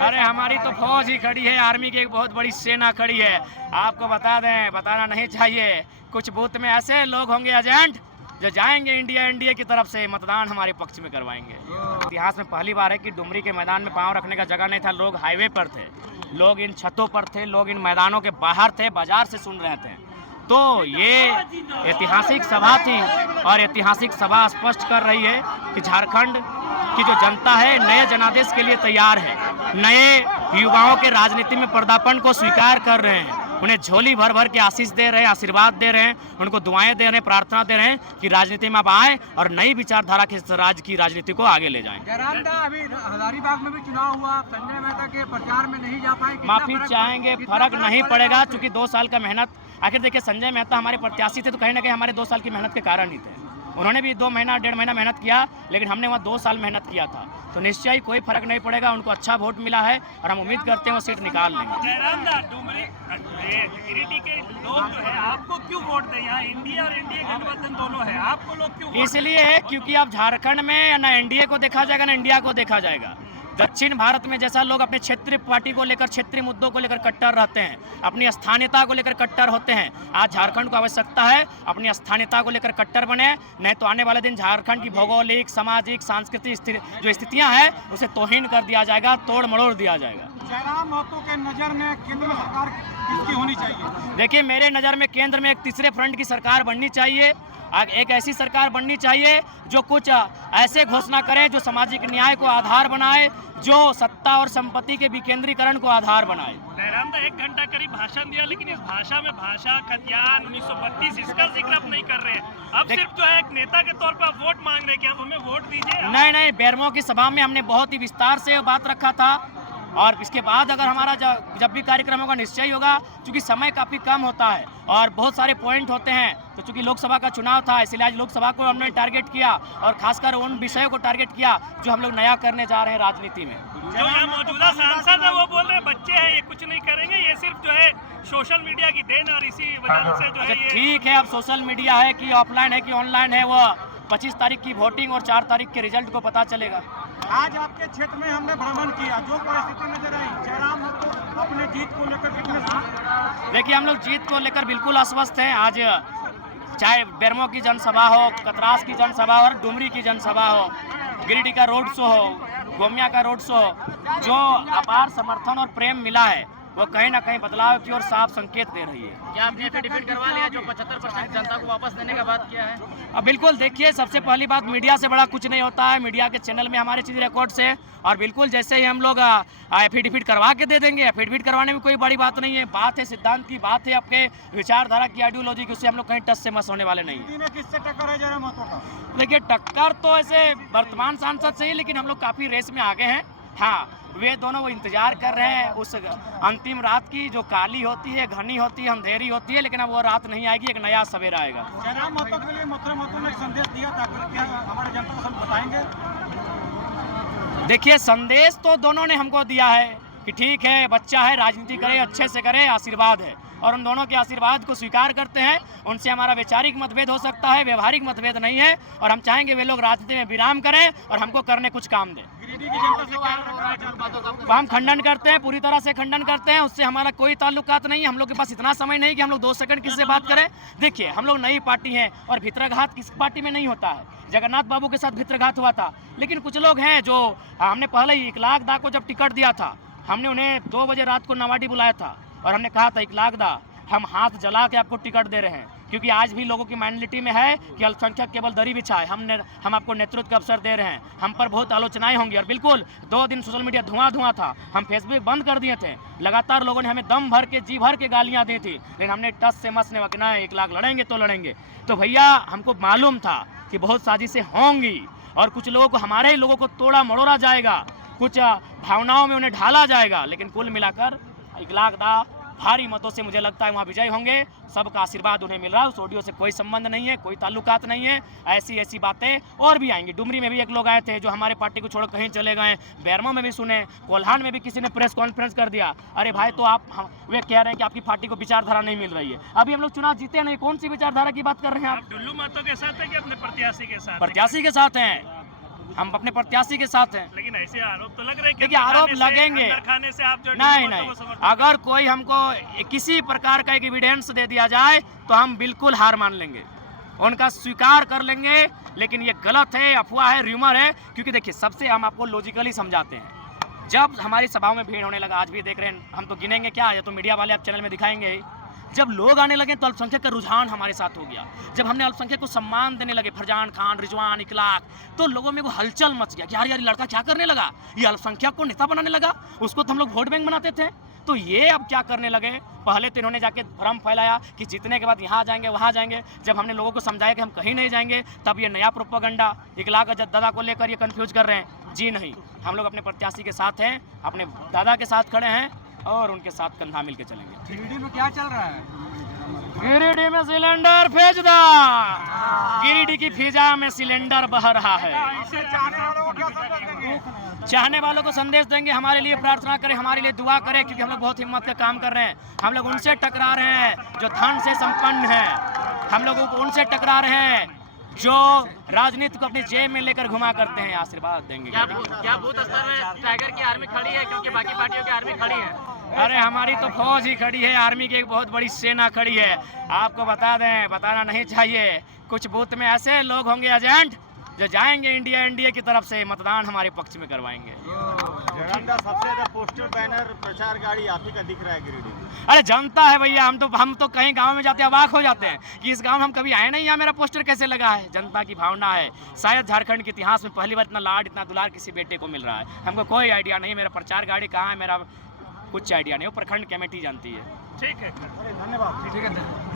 अरे हमारी तो फौज ही खड़ी है, आर्मी की एक बहुत बड़ी सेना खड़ी है। आपको बता दें, बताना नहीं चाहिए, कुछ बूथ में ऐसे लोग होंगे एजेंट जो जाएंगे इंडिया की तरफ से मतदान हमारे पक्ष में करवाएंगे। इतिहास में पहली बार है कि डुमरी के मैदान में पांव रखने का जगह नहीं था, लोग हाईवे पर थे, लोग इन छतों पर थे, लोग इन मैदानों के बाहर थे, बाजार से सुन रहे थे। तो ये ऐतिहासिक सभा थी और ऐतिहासिक सभा स्पष्ट कर रही है कि झारखंड की जो जनता है नए जनादेश के लिए तैयार है, नए युवाओं के राजनीति में पदार्पण को स्वीकार कर रहे हैं, उन्हें झोली भर भर के आशीष दे रहे हैं, आशीर्वाद दे रहे हैं, उनको दुआएं दे रहे हैं, प्रार्थना दे रहे हैं कि राजनीति में आप आए और नई विचारधारा के राज्य की राजनीति को आगे ले जाएं। जयराम दा, अभी हजारीबाग में भी चुनाव हुआ, संजय मेहता के प्रचार में नहीं जा पाए, माफी चाहेंगे, फर्क नहीं पड़ेगा क्योंकि 2 साल का मेहनत, आखिर देखिए संजय मेहता हमारे प्रत्याशी थे तो कहीं ना कहीं हमारे 2 साल की मेहनत के कारण ही थे। उन्होंने भी 2 महीना 1.5 महीना मेहनत किया, लेकिन हमने वहाँ 2 साल मेहनत किया था, तो निश्चय ही कोई फर्क नहीं पड़ेगा। उनको अच्छा वोट मिला है और हम उम्मीद करते हैं वो सीट निकाल लेंगे। जयराम दा, डुमरी गिरिडीह के लोग जो है आपको क्यों वोट दें? यहाँ इंडिया और एनडीए गठबंधन दोनों है, आपको लोग क्यों? इसलिए है क्योंकि अब झारखंड में ना एनडीए को देखा जाएगा ना इंडिया को देखा जाएगा। दक्षिण भारत में जैसा लोग अपने क्षेत्रीय पार्टी को लेकर, क्षेत्रीय मुद्दों को लेकर कट्टर रहते हैं, अपनी स्थानीयता को लेकर कट्टर होते हैं, आज झारखंड को आवश्यकता है अपनी स्थानीयता को लेकर कट्टर बने, नहीं तो आने वाले दिन झारखंड की भौगोलिक, सामाजिक, सांस्कृतिक जो स्थितियां हैं उसे तौहीन कर दिया जाएगा, तोड़ मड़ोड़ दिया जाएगा। जयराम महतो के नजर में केंद्र सरकार किसकी होनी चाहिए? देखिए, मेरे नज़र में केंद्र में एक तीसरे फ्रंट की सरकार बननी चाहिए, एक ऐसी सरकार बननी चाहिए जो कुछ ऐसे घोषणा करे जो सामाजिक न्याय को आधार बनाए, जो सत्ता और संपत्ति के विकेंद्रीकरण को आधार बनाए। जयराम दा, 1 घंटा करीब भाषण दिया, लेकिन इस भाषा में भाषा, खतियान, 1932 इसका जिक्र आप नहीं कर रहे हैं। अब सिर्फ जो है एक नेता के तौर पर आप वोट मांग रहे हैं कि आप हमें वोट दीजिए। नहीं, बेरमो की सभा में हमने बहुत ही विस्तार से बात रखा था और इसके बाद अगर हमारा जब भी कार्यक्रम होगा निश्चय ही होगा, क्योंकि समय काफ़ी कम होता है और बहुत सारे पॉइंट होते हैं। तो चूंकि लोकसभा का चुनाव था, इसलिए आज लोकसभा को हमने टारगेट किया और खासकर उन विषयों को टारगेट किया जो हम लोग नया करने जा रहे हैं राजनीति में। जो यहाँ मौजूदा सांसद है वो बोल रहे हैं बच्चे हैं, ये कुछ नहीं करेंगे, ये सिर्फ जो है सोशल मीडिया की देन और इसी वजह से जो है ये ठीक है। अब सोशल मीडिया है कि ऑफलाइन है कि ऑनलाइन है, वो 25 तारीख की वोटिंग और 4 तारीख के रिजल्ट को पता चलेगा। आज आपके क्षेत्र में हमने भ्रमण किया, जो परिस्थिति नजर आई, जयराम महतो अपने जीत को लेकर कितने? देखिए, हम लोग जीत को लेकर बिल्कुल आश्वस्त हैं। आज चाहे बेरमो की जनसभा हो, कतरास की जनसभा हो और डुमरी की जनसभा हो, गिरिडीह का रोड शो हो, गोमिया का रोड शो हो, जो अपार समर्थन और प्रेम मिला है वो कहीं ना कहीं बदलाव की ओर साफ संकेत दे रही है। क्या आपने एफिडेविट करवा लिया जो 75% जनता को वापस देने का बात किया है? अब बिल्कुल देखिए, सबसे पहली बात, मीडिया से बड़ा कुछ नहीं होता है, मीडिया के चैनल में हमारे चीज़ रिकॉर्ड से, और बिल्कुल जैसे ही हम लोग एफिडेविट करवा के दे देंगे। एफिडेविट करवाने में कोई बड़ी बात नहीं है, बात है सिद्धांत की, बात है आपके विचारधारा की, आइडियोलॉजी की, उससे हम लोग कहीं टच से मस होने वाले नहीं है। किससे टक्कर है जयराम महतो का? देखिए, टक्कर तो ऐसे वर्तमान सांसद से ही, लेकिन हम लोग काफ़ी रेस में आगे हैं। हाँ, वे दोनों वो इंतजार कर रहे हैं उस अंतिम रात की जो काली होती है, घनी होती है, अंधेरी होती है, लेकिन अब वो रात नहीं आएगी, एक नया सवेरा आएगा। जयराम महतो के लिए मथुरा महतो ने संदेश दिया था, क्या हमारे जनता को सब बताएंगे? देखिए, संदेश तो दोनों ने हमको दिया है कि ठीक है, बच्चा है, राजनीति करे, अच्छे से करे, आशीर्वाद है, और उन दोनों के आशीर्वाद को स्वीकार करते हैं। उनसे हमारा वैचारिक मतभेद हो सकता है, व्यवहारिक मतभेद नहीं है, और हम चाहेंगे वे लोग राजनीति में विराम करें और हमको करने कुछ काम दें। हम खंडन करते हैं, पूरी तरह से खंडन करते हैं, उससे हमारा कोई ताल्लुकात नहीं है। हम लोग के पास इतना समय नहीं कि हम लोग 2 सेकंड किसी से बात करें। देखिए, हम लोग नई पार्टी हैं और भित्रघात किस पार्टी में नहीं होता है। जगन्नाथ बाबू के साथ भित्रघात हुआ था, लेकिन कुछ लोग हैं जो, हमने पहले ही इकलाक दा को जब टिकट दिया था, हमने उन्हें 2 बजे रात को नवाडी बुलाया था और हमने कहा था, इकलाक दा, हम हाथ जला के आपको टिकट दे रहे हैं, क्योंकि आज भी लोगों की मेंटालिटी में है कि अल्पसंख्यक केवल दरी बिछाए, हम आपको नेतृत्व का अवसर दे रहे हैं। हम पर बहुत आलोचनाएं होंगी और बिल्कुल 2 दिन सोशल मीडिया धुआं था, हम फेसबुक बंद कर दिए थे, लगातार लोगों ने हमें दम भर के, जी भर के गालियां दी थी, लेकिन हमने टस से मस ने वकना है, 1 लाख लड़ेंगे तो लड़ेंगे। तो भैया, हमको मालूम था कि बहुत साजिशें होंगी और कुछ लोगों को, हमारे ही लोगों को तोड़ा मड़ोड़ा जाएगा, कुछ भावनाओं में उन्हें ढाला जाएगा, लेकिन कुल मिलाकर 1 लाख दा भारी मतों से मुझे लगता है वहाँ विजय होंगे। सबका आशीर्वाद उन्हें मिल रहा है, उस ऑडियो से कोई संबंध नहीं है, कोई ताल्लुकात नहीं है। ऐसी बातें और भी आएंगी। डुमरी में भी एक लोग आए थे जो हमारे पार्टी को छोड़ कहीं चले गए, बेरमो में भी सुने, कोल्हान में भी किसी ने प्रेस कॉन्फ्रेंस कर दिया, अरे भाई तो वे कह रहे हैं कि आपकी पार्टी को विचारधारा नहीं मिल रही है। अभी हम लोग चुनाव जीते नहीं, कौन सी विचारधारा की बात कर रहे हैं आप? डुल्लू महतो के साथ है कि अपने प्रत्याशी के साथ? प्रत्याशी के साथ हैं। हम अपने प्रत्याशी के साथ हैं। लेकिन ऐसे आरोप तो लग रहे हैं कि देखिए, आरोप खाने से- लगेंगे। अंडा खाने से आप जो नहीं डीएम नहीं, को समर्थन अगर कोई हमको किसी प्रकार का एक एविडेंस दे दिया जाए तो हम बिल्कुल हार मान लेंगे, उनका स्वीकार कर लेंगे। लेकिन ये गलत है, अफवाह है, र्यूमर है। क्योंकि देखिए, सबसे हम आपको लॉजिकली समझाते हैं। जब हमारी सभाओं में भीड़ होने लगा, आज भी देख रहे हैं, हम तो गिनेंगे क्या, ये तो मीडिया वाले आप चैनल में दिखाएंगे ही। जब लोग आने लगे तो अल्पसंख्यक का रुझान हमारे साथ हो गया। जब हमने अल्पसंख्यक को सम्मान देने लगे, फरजान खान, रिजवान, इखलाक, तो लोगों में वो हलचल मच गया कि यार ये लड़का क्या करने लगा, ये अल्पसंख्यक को नेता बनाने लगा, उसको तो हम लोग वोट बैंक बनाते थे। तो ये अब क्या करने लगे, पहले तो इन्होंने जाके भ्रम फैलाया कि जीतने के बाद यहाँ जाएंगे वहाँ जाएंगे। जब हमने लोगों को समझाया कि हम कहीं नहीं जाएंगे, तब ये नया प्रोपेगेंडा इखलाक दादा को लेकर ये कंफ्यूज कर रहे हैं। जी नहीं, हम लोग अपने प्रत्याशी के साथ हैं, अपने दादा के साथ खड़े हैं और उनके साथ कंधा मिल के चलेंगे। गिरिडीह में क्या चल रहा है? गिरिडीह में सिलेंडर भेज दो, गिरिडीह की फिजा में सिलेंडर बह रहा है। इससे चाहने वालों को क्या संदेश देंगे? चाहने वालों को संदेश देंगे, हमारे लिए प्रार्थना करें, हमारे लिए दुआ करें, क्योंकि हम लोग बहुत हिम्मत का काम कर रहे हैं। हम लोग उनसे टकरा रहे हैं जो धन से संपन्न हैं, हम लोग उनसे टकरा रहे हैं जो राजनीति को अपनी जेब में लेकर घुमा करते हैं। आशीर्वाद देंगे। क्या बूथ स्तर में टाइगर की आर्मी खड़ी है, क्योंकि बाकी पार्टियों की आर्मी खड़ी है? अरे हमारी तो फौज ही खड़ी है, आर्मी की एक बहुत बड़ी सेना खड़ी है। आपको बता दें, बताना नहीं चाहिए, कुछ बूथ में ऐसे लोग होंगे एजेंट जो जाएंगे इंडिया की तरफ से मतदान हमारे पक्ष में करवाएंगे। जनार्दन, सबसे ज्यादा पोस्टर बैनर प्रचार गाड़ी आप ही का दिख रहा है गिरिडीह में। अरे जनता है भैया, हम तो कहीं गांव में जाते हैं अवाक हो जाते हैं कि इस गांव में हम कभी आए नहीं, यहाँ मेरा पोस्टर कैसे लगा है। जनता की भावना है। शायद झारखंड के इतिहास में पहली बार इतना लाड, इतना दुलार किसी बेटे को मिल रहा है। हमको कोई आइडिया नहीं, मेरा प्रचार गाड़ी कहाँ है, मेरा कुछ आइडिया नहीं, वो प्रखंड कमेटी जानती है। ठीक है। धन्यवाद। ठीक है।